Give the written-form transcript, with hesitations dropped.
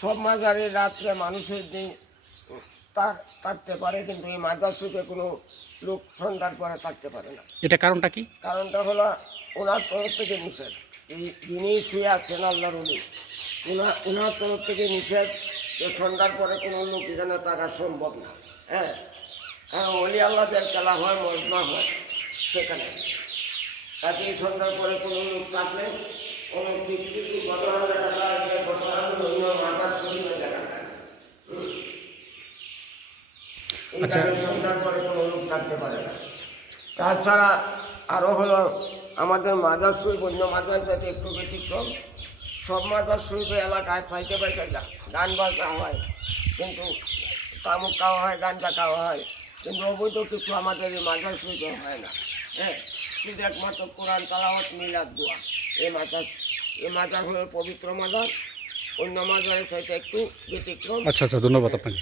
সব মাজারে রাত্রে মানুষের দিন থাকতে পারে, কিন্তু এই মাজার শরীফে কোনো লোক সন্ধ্যার পরে থাকতে পারে না। এটা কারণটা কি? কারণটা হলো ওনার তরফ থেকে নিষেধ। যিনি শুয়ে আছেন আল্লাহর উনি, ওনার তরফ থেকে নিষেধ যে সন্ধ্যার পরে কোনো লোক এখানে থাকা সম্ভব না। হ্যাঁ হ্যাঁ, অলি আল্লাহদের খেলা হয়, মজমা হয় সেখানে। কাজে সন্ধ্যার পরে কোনো লোক থাকলে অনেক কিছু ঘটনা দেখা যায়, যে ঘটনাগুলো অন্য মাজার শরীরে দেখা যায় না। আচ্ছা। এইখানে সন্ধ্যার পরে কোনো লোক থাকতে পারে না। তাছাড়া আরও হলো আমাদের মাজার শরীফ অন্য মাজার সাথে একটু ব্যতিক্রম। সব মাজার শরীফের এলাকায় পাইতে পাইতে গান বাজনা হয়, কিন্তু তামুক খাওয়া হয়, গাঞ্জা খাওয়া হয়, কিন্তু অবৈধ কিছু আমাদের এই মাজার শরীফে হয় না। হ্যাঁ, শুধু একমাত্র কোরআন তালাওয়াত, মিলাদ, দোয়া। এই মাজার হলো পবিত্র মাজার, অন্য মাজারের চাইতে একটু ব্যতিক্রম। আচ্ছা আচ্ছা, ধন্যবাদ আপনাকে।